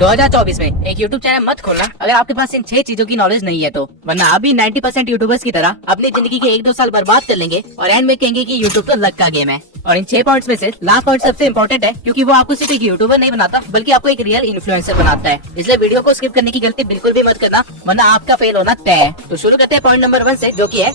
2024 में एक YouTube channel मत खोलना अगर आपके पास इन 6 चीजों की नॉलेज नहीं है तो, वरना आप भी 90% यूट्यूबर्स की तरह अपनी जिंदगी के 1-2 साल बर्बाद कर लेंगे और एंड में कहेंगे कि यूट्यूब तो लक का गेम है। और इन 6 पॉइंट्स में से लास्ट पॉइंट सबसे इम्पोर्टेंट है, क्योंकि वो आपको सिर्फ एक यूट्यूबर नहीं बनाता बल्कि आपको एक रियल इन्फ्लुएंसर बनाता है। इसलिए वीडियो को स्किप करने की गलती बिल्कुल भी मत करना, वरना आपका फेल होना तय है। तो शुरू करते हैं पॉइंट नंबर 1 से, जो की है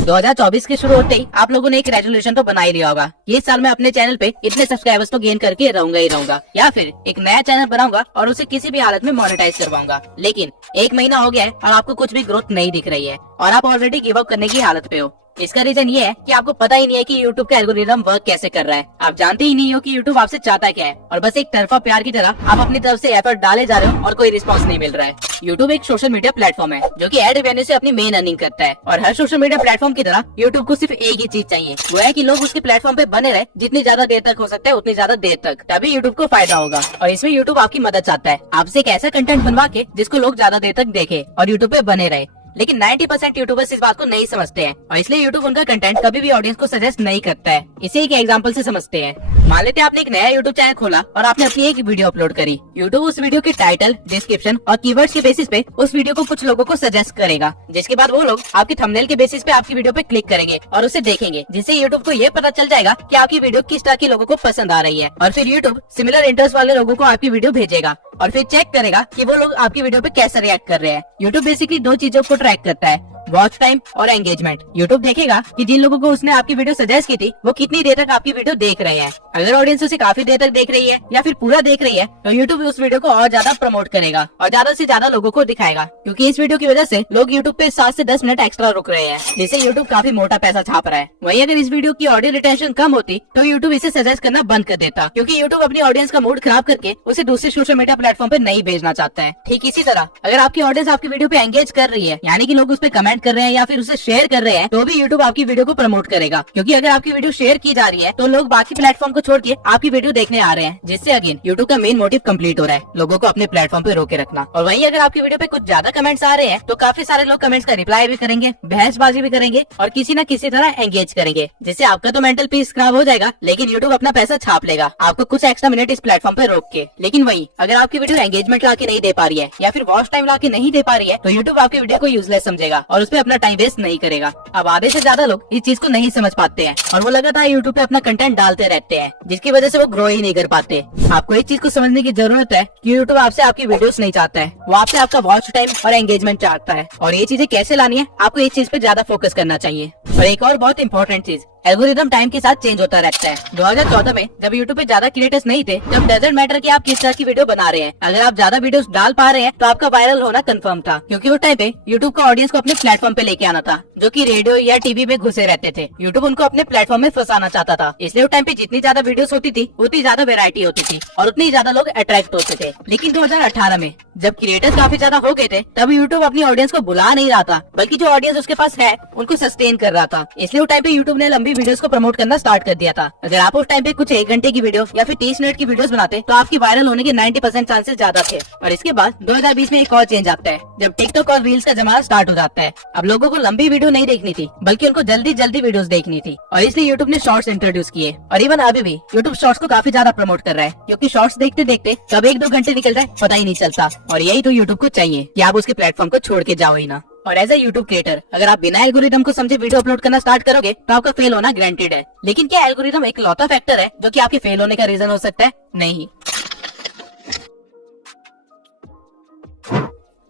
2024 के शुरू होते ही आप लोगों ने एक रेजोल्यूशन तो बना ही लिया होगा कि इस साल मैं अपने चैनल पे इतने सब्सक्राइबर्स तो गेन करके रहूंगा ही रहूंगा, या फिर एक नया चैनल बनाऊंगा और उसे किसी भी हालत में मोनेटाइज करवाऊंगा। लेकिन 1 महीना हो गया है और आपको कुछ भी ग्रोथ नहीं दिख रही है और आप ऑलरेडी गिव अप करने की हालत पे हो। इसका रीजन ये है कि आपको पता ही नहीं है कि YouTube का एल्गोरिदम वर्क कैसे कर रहा है। आप जानते ही नहीं हो कि YouTube आपसे चाहता क्या है और बस एक तरफा प्यार की तरह आप अपनी तरफ से एफर्ट डाले जा रहे हो और कोई रिस्पांस नहीं मिल रहा है। YouTube एक सोशल मीडिया प्लेटफॉर्म है जो कि एड रेवेन्यू से अपनी मेन अर्निंग करता है, और हर सोशल मीडिया प्लेटफॉर्म की तरह YouTube को सिर्फ एक ही चीज चाहिए, वो है कि लोग उसके प्लेटफॉर्म पे बने रहे जितनी ज्यादा देर तक हो सकता है उतनी ज्यादा देर तक, तभी YouTube को फायदा होगा। और इसमें YouTube आपकी मदद चाहता है, आपसे एक ऐसा कंटेंट बनवा के जिसको लोग ज्यादा देर तक देखे और YouTube पे बने रहे। लेकिन 90% यूट्यूबर्स इस बात को नहीं समझते हैं और इसलिए यूट्यूब उनका कंटेंट कभी भी ऑडियंस को सजेस्ट नहीं करता है। इसे एक एग्जांपल से समझते हैं। मान लेते हैं आपने एक नया यूट्यूब चैनल खोला और आपने अपनी एक वीडियो अपलोड करी। यूट्यूब उस वीडियो के टाइटल, डिस्क्रिप्शन और कीवर्ड्स के बेसिस पे उस वीडियो को कुछ लोगों को सजेस्ट करेगा, जिसके बाद वो लोग आपकी थंबनेल के बेसिस पे आपकी वीडियो पे क्लिक करेंगे और उसे देखेंगे, जिससे यूट्यूब को ये पता चल जाएगा कि आपकी वीडियो किस तरह के लोगों को पसंद आ रही है। और फिर यूट्यूब सिमिलर इंटरेस्ट वाले लोगों को आपकी वीडियो भेजेगा और फिर चेक करेगा कि वो लोग आपकी वीडियो पे कैसे रिएक्ट कर रहे हैं। यूट्यूब बेसिकली 2 चीजों को ट्रैक करता है, वॉच टाइम और एंगेजमेंट। यूट्यूब देखेगा कि जिन लोगों को उसने आपकी वीडियो सजेस्ट की थी वो कितनी देर तक आपकी वीडियो देख रहे हैं। अगर ऑडियंस उसे काफी देर तक देख रही है या फिर पूरा देख रही है तो यूट्यूब उस वीडियो को और ज्यादा प्रमोट करेगा और ज्यादा से ज्यादा लोगों को दिखाएगा, क्योंकि इस वीडियो की वजह से लोग यूट्यूब पे 7 से 10 मिनट एक्स्ट्रा रुक रहे हैं, जिससे यूट्यूब काफी मोटा पैसा छाप रहा है। वहीं अगर इस वीडियो की ऑडियो रिटेंशन कम होती तो यूट्यूब इसे सजेस्ट करना बंद कर देता, क्योंकि यूट्यूब अपनी ऑडियंस का मूड खराब करके उसे दूसरे सोशल मीडिया प्लेटफॉर्म पे नहीं भेजना चाहता है। ठीक इसी तरह अगर आपकी ऑडियंस आपकी वीडियो पे एंगेज कर रही है, यानी कि लोग उस पर कमेंट कर रहे हैं या फिर उसे शेयर कर रहे हैं, तो भी यूट्यूब आपकी वीडियो को प्रमोट करेगा, क्योंकि अगर आपकी वीडियो शेयर की जा रही है तो लोग बाकी प्लेटफॉर्म को छोड़ के आपकी वीडियो देखने आ रहे हैं, जिससे अगेन यूट्यूब का मेन मोटिव कंप्लीट हो रहा है, लोगों को अपने प्लेटफॉर्म पे रोके रखना। और वहीं अगर आपकी वीडियो पे कुछ ज्यादा कमेंट्स आ रहे हैं तो काफी सारे लोग कमेंट्स का रिप्लाई भी करेंगे, बहसबाजी भी करेंगे और किसी न किसी तरह एंगेज करेंगे, जिससे आपका तो मेंटल पीस खराब हो जाएगा, लेकिन यूट्यूब अपना पैसा छाप लेगा आपको कुछ एक्स्ट्रा मिनट इस प्लेटफॉर्म पे रोक के। लेकिन वही अगर आपकी वीडियो एंगेजमेंट ला के नहीं दे पा रही है या फिर वॉच टाइम ला के नहीं दे पा रही है तो यूट्यूब आपकी वीडियो को यूजलेस समझेगा और उस पर अपना टाइम वेस्ट नहीं करेगा। अब आधे से ज्यादा लोग इस चीज को नहीं समझ पाते हैं और वो लगातार यूट्यूब पे अपना कंटेंट डालते रहते हैं, जिसकी वजह से वो ग्रो ही नहीं कर पाते। आपको एक चीज को समझने की जरूरत है कि यूट्यूब आपसे आपकी वीडियोस नहीं चाहता है, वो आपसे आपका वॉच टाइम और एंगेजमेंट चाहता है। और ये चीजें कैसे लानी है, आपको एक चीज पे ज्यादा फोकस करना चाहिए। और एक और बहुत इंपॉर्टेंट चीज, एल्गोरिदम टाइम के साथ चेंज होता रहता है। 2014 में जब यूट्यूब पे ज्यादा क्रिएटर्स नहीं थे, जब डजंट मैटर कि आप किस तरह की वीडियो बना रहे हैं, अगर आप ज्यादा वीडियोस डाल पा रहे हैं तो आपका वायरल होना कंफर्म था, क्योंकि उस टाइम पे यूट्यूब का ऑडियंस को अपने प्लेटफॉर्म पे लेके आना था, जो कि रेडियो या टीवी में घुसे रहते थे। यूट्यूब उनको अपने प्लेटफॉर्म में फंसाना चाहता था, इसलिए उस टाइम पे जितनी ज्यादा वीडियोस होती थी उतनी ज्यादा वेरायटी होती थी और उतनी ज्यादा लोग अट्रैक्ट होते थे। लेकिन 2018 में जब क्रिएटर्स काफी ज्यादा हो गए थे, तब यूट्यूब अपनी ऑडियंस को बुला नहीं रहा था, बल्कि जो ऑडियंस उसके पास है उनको सस्टेन कर रहा था। इसलिए उस टाइम पे यूट्यूब ने लंबी वीडियोस को प्रमोट करना स्टार्ट कर दिया था। अगर आप उस टाइम पे कुछ 1 घंटे की वीडियो या फिर 30 मिनट की वीडियोस बनाते तो आपकी वायरल होने के 90% चांसेस ज्यादा थे। और इसके बाद 2020 में एक और चेंज आता है, जब टिकटॉक और रील्स का जमाना स्टार्ट हो जाता है। अब लोगों को लंबी वीडियो नहीं देखनी थी, बल्कि उनको जल्दी जल्दी वीडियोस देखनी थी, और इसलिए यूट्यूब ने शॉर्ट्स इंट्रोड्यूस किए। और इवन अभी भी यूट्यूब शॉर्ट्स को काफी ज्यादा प्रमोट कर रहा है, क्योंकि शॉर्ट्स देखते देखते कब 1-2 घंटे निकल जाए पता ही नहीं चलता। और यही तो यूट्यूब को चाहिए कि आप उसके प्लेटफॉर्म को छोड़ के जाओ ही ना। और एज ए यूट्यूब क्रिएटर अगर आप बिना एल्गोरिदम को समझे वीडियो अपलोड करना स्टार्ट करोगे तो आपका फेल होना गारंटीड है। लेकिन क्या एल्गोरिदम एक लौता फैक्टर है जो कि आपके फेल होने का रीजन हो सकता है? नहीं।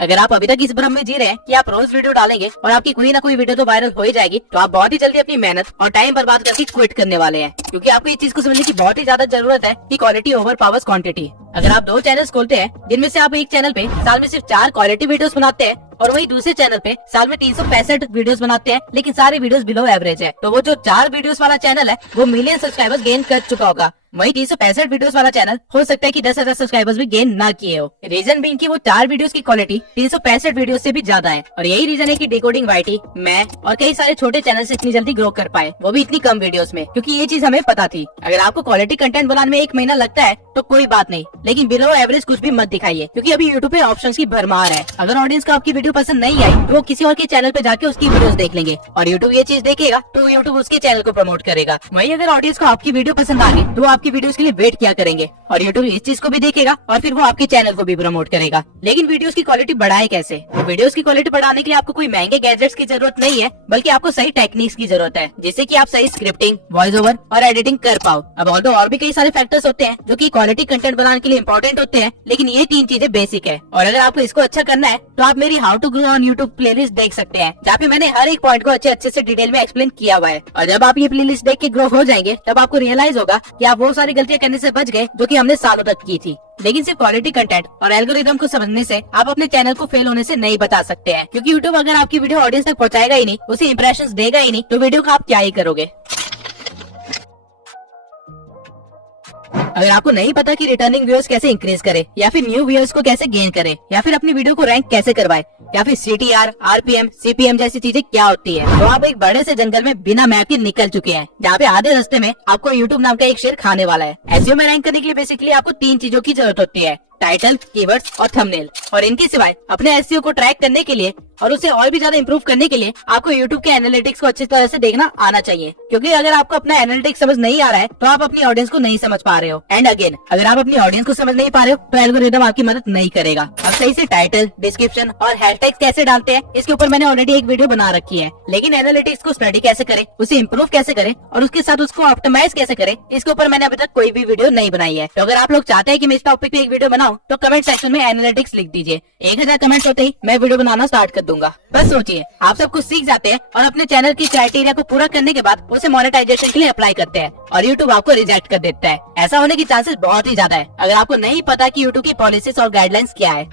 अगर आप अभी तक इस भ्रम में जी रहे हैं कि आप रोज वीडियो डालेंगे और आपकी कोई ना कोई वीडियो तो वायरल हो ही जाएगी, तो आप बहुत ही जल्दी अपनी मेहनत और टाइम बर्बाद करके क्विट करने वाले हैं, क्योंकि आपको ये चीज को समझने की बहुत ही ज्यादा जरूरत है कि क्वालिटी ओवर पावर्स क्वांटिटी। अगर आप 2 चैनल्स खोलते हैं जिनमें से आप एक चैनल पे साल में सिर्फ 4 क्वालिटी वीडियोस बनाते हैं और वही दूसरे चैनल पे साल में 365 वीडियोस बनाते हैं, लेकिन सारे वीडियोस बिलो एवरेज है, तो वो जो 4 वीडियोस वाला चैनल है वो मिलियन सब्सक्राइबर्स गेन कर चुका होगा। वही 365 वीडियोस वाला चैनल हो सकता है कि 10,000 सब्सक्राइबर्स भी गेन ना किए हो। रीजन बीइंग कि वो 4 वीडियोस की क्वालिटी 365 वीडियोस से भी ज्यादा है। और यही रीजन है कि डिकोडिंग वाईटी, मैं और कई सारे छोटे चैनल से इतनी जल्दी ग्रो कर पाए, वो भी इतनी कम वीडियोस में, क्योंकि ये चीज हमें पता थी। अगर आपको क्वालिटी कंटेंट बनाने में 1 महीना लगता है तो कोई बात नहीं, लेकिन बिलो एवरेज कुछ भी मत दिखाइए, क्योंकि अभी यूट्यूब पे ऑप्शंस की भरमार है। अगर ऑडियंस को आपकी वीडियो पसंद नहीं आई तो वो किसी और के चैनल पे जाके उसकी वीडियोस देख लेंगे, और यूट्यूब ये चीज देखेगा तो यूट्यूब उसके चैनल को प्रमोट करेगा। वही अगर ऑडियंस को आपकी वीडियो पसंद आ गई तो आप आपकी वीडियोस के लिए वेट किया करेंगे और यूट्यूब इस चीज को भी देखेगा और फिर वो आपके चैनल को भी प्रमोट करेगा। लेकिन वीडियोस की क्वालिटी बढ़ाए कैसे? तो वीडियोस की क्वालिटी बढ़ाने के लिए आपको कोई महंगे गैजेट्स की जरूरत नहीं है, बल्कि आपको सही टेक्निक्स की जरूरत है, जिससे कि आप सही स्क्रिप्टिंग, वॉइस ओवर और एडिटिंग कर पाओ। अब और भी कई सारे फैक्टर्स होते हैं जो कि क्वालिटी कंटेंट बनाने के लिए इंपॉर्टेंट होते हैं, लेकिन ये 3 चीजें बेसिक है। और अगर आपको इसको अच्छा करना है तो आप मेरी how to grow on YouTube playlist देख सकते हैं, जहाँ पे मैंने हर एक पॉइंट को अच्छे से डिटेल में एक्सप्लेन किया हुआ है। और जब आप ये प्लेलिस्ट देख के ग्रो हो जाएंगे तब आपको रियलाइज होगा कि आप वो सारी गलतियां करने से बच गए जो कि हमने सालों तक की थी। लेकिन सिर्फ क्वालिटी कंटेंट और एल्गोरिदम को समझने से आप अपने चैनल को फेल होने से नहीं बचा सकते हैं, क्योंकि यूट्यूब अगर आपकी वीडियो ऑडियंस तक पहुंचाएगा ही नहीं, उसे इंप्रेशंस देगा ही नहीं, तो वीडियो का आप क्या ही करोगे। अगर आपको नहीं पता कि रिटर्निंग व्यूअर्स कैसे इंक्रीज करें, या फिर न्यू व्यूअर्स को कैसे गेन करें, या फिर अपनी वीडियो को रैंक कैसे करवाएं, या फिर CTR, RPM, CPM जैसी चीजें क्या होती है, तो आप एक बड़े से जंगल में बिना मैप के निकल चुके हैं, जहाँ पे आधे रास्ते में आपको यूट्यूब नाम का एक शेर खाने वाला है। SEO में रैंक करने के लिए बेसिकली आपको 3 चीजों की जरूरत होती है: टाइटल, कीवर्ड्स और थंबनेल। और इनके सिवाय अपने SEO को ट्रैक करने के लिए और उसे और भी ज्यादा इंप्रूव करने के लिए आपको YouTube के एनालिटिक्स को अच्छी तरह से देखना आना चाहिए, क्योंकि अगर आपको अपना एनालिटिक्स समझ नहीं आ रहा है तो आप अपनी ऑडियंस को नहीं समझ पा रहे हो। एंड अगेन, अगर आप अपनी ऑडियंस को समझ नहीं पा रहे हो तो एल्गोरिदम आपकी मदद नहीं करेगा। अब सही से टाइटल, डिस्क्रिप्शन और हैशटैग्स कैसे डालते हैं, इसके ऊपर मैंने ऑलरेडी एक वीडियो बना रखी है। लेकिन एनालिटिक्स को स्टडी कैसे करें, उसे इम्प्रूव कैसे करें और उसके साथ उसको ऑप्टिमाइज कैसे करें, इसके ऊपर मैंने अभी तक कोई भी वीडियो नहीं बनाई है। तो अगर आप लोग चाहते हैं कि मैं इस टॉपिक पे एक वीडियो बनाऊं तो कमेंट सेक्शन में एनालिटिक्स लिख दीजिए। 1000 कमेंट्स होते ही मैं वीडियो बनाना स्टार्ट कर दूंगा। बस सोचिए, आप सब कुछ सीख जाते हैं और अपने चैनल की क्राइटेरिया को पूरा करने के बाद उसे मोनेटाइजेशन के लिए अप्लाई करते हैं और यूट्यूब आपको रिजेक्ट कर देता है। ऐसा होने की चांसेस बहुत ही ज्यादा है अगर आपको नहीं पता कि यूट्यूब की पॉलिसीज और गाइडलाइंस क्या है।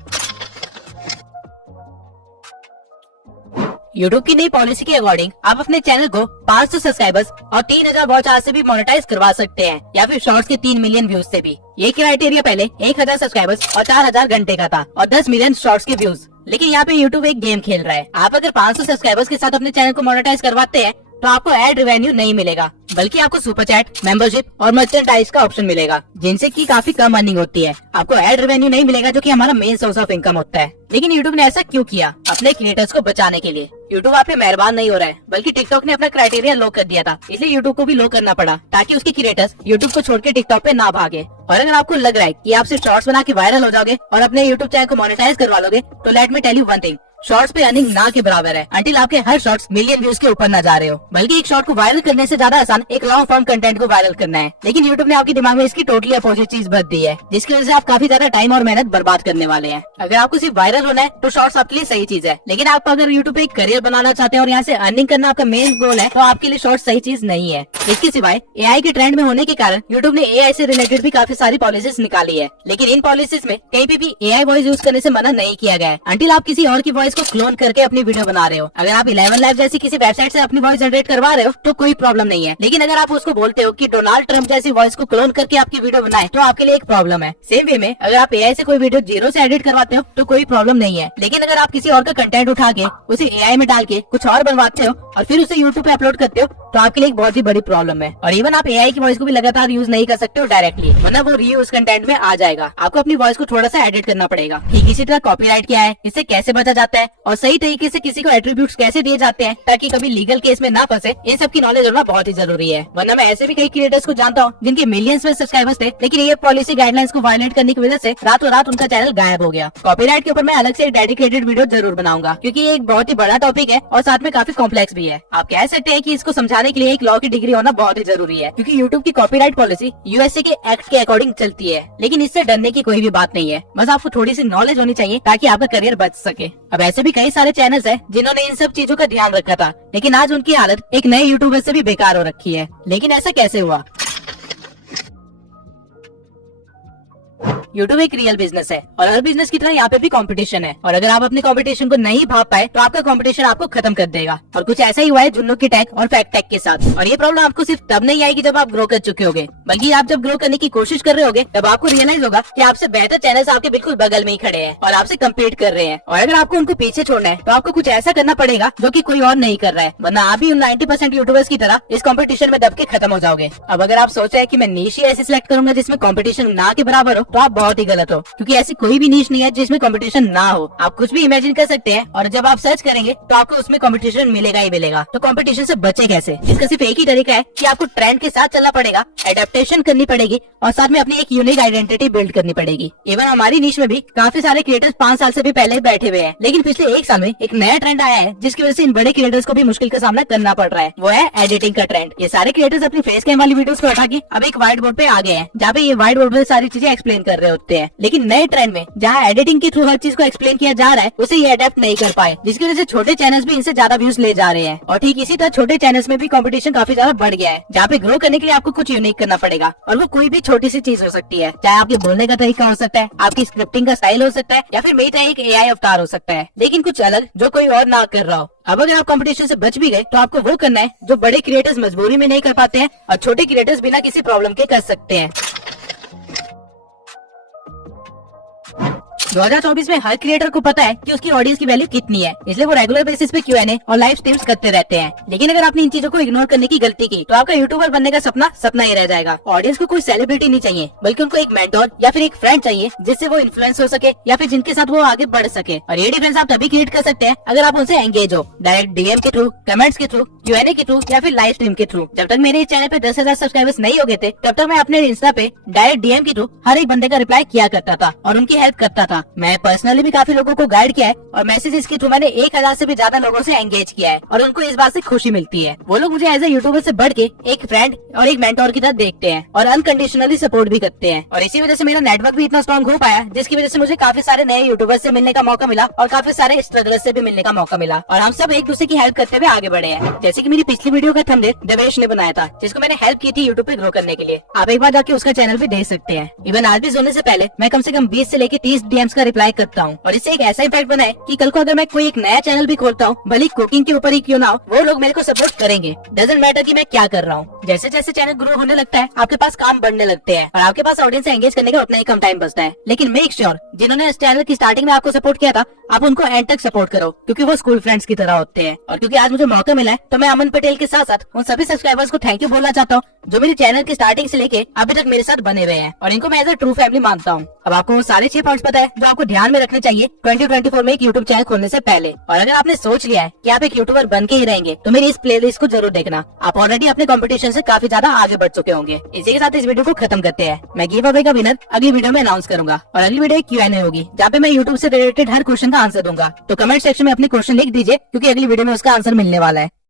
यूट्यूब की नई पॉलिसी के अकॉर्डिंग आप अपने चैनल को 500 सब्सक्राइबर्स और 3000 वॉच आवर्स से भी मोनेटाइज करवा सकते हैं, या फिर शॉर्ट्स के 3 मिलियन व्यूज से भी। ये क्राइटेरिया पहले 1000 सब्सक्राइबर्स और 4000 घंटे का था और 10 मिलियन शॉर्ट्स के व्यूज। लेकिन यहाँ पे यूट्यूब एक गेम खेल रहा है। आप अगर 500 सब्सक्राइबर्स के साथ अपने चैनल को मोनेटाइज करवाते हैं तो आपको एड रेवेन्यू नहीं मिलेगा, बल्कि आपको सुपर चैट, मेंबरशिप और मर्चेंडाइज का ऑप्शन मिलेगा, जिनसे की काफी कम अर्निंग होती है। आपको एड रेवेन्यू नहीं मिलेगा, जो कि हमारा मेन सोर्स ऑफ इनकम होता है। लेकिन यूट्यूब ने ऐसा क्यों किया? अपने क्रिएटर्स को बचाने के लिए। यूट्यूब आप पे मेहरबान नहीं हो रहा है, बल्कि टिकटॉक ने अपना क्राइटेरिया लो कर दिया था, इसलिए यूट्यूब को भी लो करना पड़ा, ताकि उसके क्रिएटर्स यूट्यूब को छोड़ के टिकटॉक पे ना भागे। और अगर आपको लग रहा है कि आप सिर्फ शॉर्ट्स बना के वायरल हो जाओगे और अपने यूट्यूब चैनल को मोनेटाइज करवा लोगे, तो let me tell you one thing, shorts पे अर्निंग ना के बराबर है, अंटिल आपके हर शॉर्ट्स मिलियन व्यूज के ऊपर ना जा रहे हो। बल्कि एक शॉर्ट को वायरल करने से ज्यादा आसान एक लॉन्ग फॉर्म कंटेंट को वायरल करना है। लेकिन यूट्यूब ने आपके दिमाग में इसकी टोटली अपोजिट चीज भर दी है, जिसकी वजह से आप काफी ज्यादा टाइम और मेहनत बर्बाद करने वाले हैं। अगर आपको सिर्फ वायरल होना है तो शॉर्ट्स आपके लिए सही चीज है, लेकिन आप अगर यूट्यूब पे एक करियर बनाना चाहते हैं और यहाँ से अर्निंग करना आपका मेन गोल है, तो आपके लिए शॉर्ट्स सही चीज नहीं है। इसके सिवाय AI के ट्रेंड में होने के कारण यूट्यूब ने AI से रिलेटेड भी काफी सारी पॉलिसीज निकाली है, लेकिन इन पॉलिसीज में कहीं पे भी AI वॉइस यूज करने से मना नहीं किया गया है, अंटिल आप किसी और की वॉइस को क्लोन करके अपनी वीडियो बना रहे हो। अगर आप 11 लाइव जैसी किसी वेबसाइट से अपनी वॉइस जनरेट करवा रहे हो तो कोई प्रॉब्लम नहीं है, लेकिन अगर आप उसको बोलते हो कि डोनाल्ड ट्रंप जैसी वॉइस को क्लोन करके आपकी वीडियो बनाए, तो आपके लिए एक प्रॉब्लम है। सेम वे में अगर आप AI से कोई वीडियो 0 से एडिट करवाते हो तो कोई प्रॉब्लम नहीं है, लेकिन अगर आप किसी और का कंटेंट उठा के उसे AI में डाल के कुछ और बनवाते हो और फिर उसे यूट्यूब पे अपलोड करते हो, तो आपके लिए एक बहुत ही बड़ी प्रॉब्लम है। और इवन आप AI की वॉइस को भी लगातार यूज नहीं कर सकते हो डायरेक्टली, वरना वो रीयूज कंटेंट में आ जाएगा। आपको अपनी वॉइस को थोड़ा सा एडिट करना पड़ेगा। ठीक इसी तरह कॉपीराइट क्या है, इससे कैसे बचा जाता है और सही तरीके से किसी को एट्रीब्यूट्स कैसे दिए जाते हैं ताकि कभी लीगल केस में ना फंसे, इन सब की नॉलेज होना बहुत ही जरूरी है। वरना मैं ऐसे भी कई क्रिएटर्स को जानता हूँ जिनके मिलियंस में सब्सक्राइबर्स थे, लेकिन ये पॉलिसी गाइडलाइंस को वायलेट करने की वजह से रातों रात उनका चैनल गायब हो गया। कॉपीराइट के ऊपर मैं अलग से एक डेडिकेटेड वीडियो जरूर बनाऊंगा, क्योंकि ये एक बहुत ही बड़ा टॉपिक है और साथ में काफी कॉम्प्लेक्स भी है। आप कह सकते हैं कि इसको समझाने के लिए एक लॉ की डिग्री होना बहुत ही जरूरी है, क्योंकि यूट्यूब की कॉपीराइट पॉलिसी USA के एक्ट के अकॉर्डिंग चलती है। लेकिन इससे डरने की कोई भी बात नहीं है, बस आपको थोड़ी सी नॉलेज होनी चाहिए ताकि आपका करियर बच सके। अब ऐसे भी कई सारे चैनल्स हैं जिन्होंने इन सब चीजों का ध्यान रखा था, लेकिन आज उनकी हालत एक नए यूट्यूबर से भी बेकार हो रखी है। लेकिन ऐसा कैसे हुआ? यूट्यूब एक रियल बिजनेस है और हर बिजनेस की तरह यहाँ पे भी कंपटीशन है, और अगर आप अपने कंपटीशन को नहीं भाप पाए तो आपका कंपटीशन आपको खत्म कर देगा। और कुछ ऐसा ही हुआ है जुन्नू की टैग और फैक्ट टैग के साथ। और ये प्रॉब्लम आपको सिर्फ तब नहीं आएगी जब आप ग्रो कर चुके होगे, बल्कि आप जब ग्रो करने की कोशिश कर रहे होगे तब आपको रियलाइज होगा कि आपसे बेहतर चैनल्स आपके बिल्कुल बगल में ही खड़े हैं और आपसे कम्पीट कर रहे हैं। और अगर आपको उनको पीछे छोड़ना है तो आपको कुछ ऐसा करना पड़ेगा जो कि कोई और नहीं कर रहा है, वरना आप भी उन 90% यूट्यूबर्स की तरह इस कंपटीशन में दब के खत्म हो जाओगे। अब अगर आप सोच रहे हैं कि मैं नीश ही ऐसे सिलेक्ट करूंगा जिसमें कंपटीशन ना के बराबर हो, तो आप बहुत ही गलत हो, क्योंकि ऐसी कोई भी नीश नहीं है जिसमें कंपटीशन ना हो। आप कुछ भी इमेजिन कर सकते हैं और जब आप सर्च करेंगे तो आपको उसमें कंपटीशन मिलेगा ही मिलेगा। तो कंपटीशन से बचे कैसे? इसका सिर्फ एक ही तरीका है कि आपको ट्रेंड के साथ चलना पड़ेगा, एडेप्टेशन करनी पड़ेगी और साथ में अपनी एक यूनिक आइडेंटिटी बिल्ड करनी पड़ेगी। इवन हमारी नीश में भी काफी सारे क्रिएटर्स 5 साल से भी पहले बैठे हुए हैं, लेकिन पिछले 1 साल में एक नया ट्रेंड आया है जिसकी वजह से इन बड़े क्रिएटर्स को भी मुश्किल का सामना करना पड़ रहा है। वो है एडिटिंग का ट्रेंड। ये सारे क्रिएटर्स अपनी फेस कैम वाली वीडियोस को हटा के अब एक व्हाइट बोर्ड पे आ गए हैं, जहाँ पे ये व्हाइट बोर्ड पे सारी चीजें एक्सप्लेन कर रहे होते हैं। लेकिन नए ट्रेंड में जहाँ एडिटिंग के थ्रू हर चीज को एक्सप्लेन किया जा रहा है, उसे ये अडेप्ट नहीं कर पाए, जिसकी वजह से छोटे चैनल्स भी इनसे ज्यादा व्यूज ले जा रहे हैं। और ठीक इसी तरह छोटे चैनल्स में भी कंपटीशन काफी ज्यादा बढ़ गया है, जहाँ पे ग्रो करने के लिए आपको कुछ यूनिक करना पड़ेगा। और वो कोई भी छोटी सी चीज हो सकती है, चाहे आपके बोलने का तरीका हो सकता है, आपकी स्क्रिप्टिंग का स्टाइल हो सकता है, या फिर मेरी तरह एक AI अवतार हो सकता है, लेकिन कुछ अलग जो कोई और ना कर रहा हो। अब अगर आप कंपटीशन से बच भी गए तो आपको वो करना है जो बड़े क्रिएटर्स मजबूरी में नहीं कर पाते हैं और छोटे क्रिएटर्स बिना किसी प्रॉब्लम के कर सकते हैं। 2024 में हर क्रिएटर को पता है कि उसकी ऑडियंस की वैल्यू कितनी है, इसलिए वो रेगुलर बेसिस पे Q&A और लाइव स्ट्रीम्स करते रहते हैं। लेकिन अगर आपने इन चीजों को इग्नोर करने की गलती की तो आपका यूट्यूबर बनने का सपना सपना ही रह जाएगा। ऑडियंस को कोई सेलिब्रिटी नहीं चाहिए, बल्कि उनको एक मेंटोर या फिर एक फ्रेंड चाहिए जिससे वो इन्फ्लुएंस हो सके या फिर जिनके साथ वो आगे बढ़ सके। और ये डिफरेंस आप तभी क्रिएट कर सकते हैं अगर आप उनसे एंगेज हो, डायरेक्ट DM के थ्रू, कमेंट्स के थ्रू, Q&A के थ्रू या फिर लाइव स्ट्रीम के थ्रू। जब तक मेरे इस चैनल पे 10,000 सब्सक्राइबर्स नहीं हो गए थे, तब तक मैं अपने इंस्टा पे डायरेक्ट DM के थ्रू हर एक बंदे का रिप्लाई किया करता था और उनकी हेल्प करता था। मैं पर्सनली भी काफी लोगों को गाइड किया है और मैसेजेस के थ्रू मैंने 1000 से भी ज्यादा लोगों से एंगेज किया है और उनको इस बात से खुशी मिलती है। वो लोग मुझे एज ए यूट्यूबर से बढ़ के एक फ्रेंड और एक मेंटोर की तरह देखते हैं और अनकंडीशनली सपोर्ट भी करते हैं। और इसी वजह से मेरा नेटवर्क भी इतना स्ट्रॉन्ग हो पाया, जिसकी वजह से मुझे काफी सारे नए यूट्यूबर से मिलने का मौका मिला और काफी सारे स्ट्रगलर्स से भी मिलने का मौका मिला और हम सब एक दूसरे की हेल्प करते हुए आगे बढ़े हैं। जैसे कि मेरी पिछली वीडियो का थंबनेल देवेश ने बनाया था, जिसको मैंने हेल्प की थी यूट्यूब पे ग्रो करने के लिए। आप एक बार जाके उसका चैनल भी देख सकते हैं। इवन आर्टिस्ट होने से पहले मैं कम से कम 20 से लेकर 30 DMs का रिप्लाई करता हूँ और इससे एक ऐसा इम्पैक्ट बना है कि कल को अगर मैं कोई एक नया चैनल भी खोलता हूँ, भले कुकिंग के ऊपर ही क्यों ना हो, वो लोग मेरे को सपोर्ट करेंगे। डजंट मैटर कि मैं क्या कर रहा हूँ। जैसे जैसे चैनल ग्रो होने लगता है, आपके पास काम बढ़ने लगते हैं और आपके पास ऑडियंस से एंगेज करने का उतना ही कम टाइम बचता है। लेकिन मेक श्योर जिन्होंने इस चैनल की स्टार्टिंग में आपको सपोर्ट किया था, आप उनको एंड तक सपोर्ट करो, क्योंकि वो स्कूल फ्रेंड्स की तरह होते हैं। और क्योंकि आज मुझे मौका मिला है, तो मैं अमन पटेल के साथ साथ उन सभी सब्सक्राइबर्स को थैंक यू बोलना चाहता हूँ जो मेरे चैनल की स्टार्टिंग से लेके अभी तक मेरे साथ बने हुए हैं और इनको मैं एज अ ट्रू फैमिली मानता हूँ। अब आपको वो सारे 6 पॉइंट्स पता है जो आपको ध्यान में रखने चाहिए 2024 में एक यूट्यूब चैनल खोलने से पहले। और अगर आपने सोच लिया है कि आप एक यूट्यूबर बन के ही रहेंगे, तो मेरी इस प्लेलिस्ट को जरूर देखना। आप ऑलरेडी अपने कंपटीशन से काफी ज्यादा आगे बढ़ चुके होंगे। इसी के साथ इस वीडियो को खत्म करते हैं। मैं गिव अवे का विनर अगली वीडियो में अनाउंस करूंगा और अगली वीडियो Q&A होगी, जहाँ पे मैं यूट्यूब से रिलेटेड हर क्वेश्चन का आंसर दूंगा। तो कमेंट सेक्शन में अपने क्वेश्चन लिख दीजिए, क्योंकि अगली वीडियो में उसका आंसर मिलने वाला है।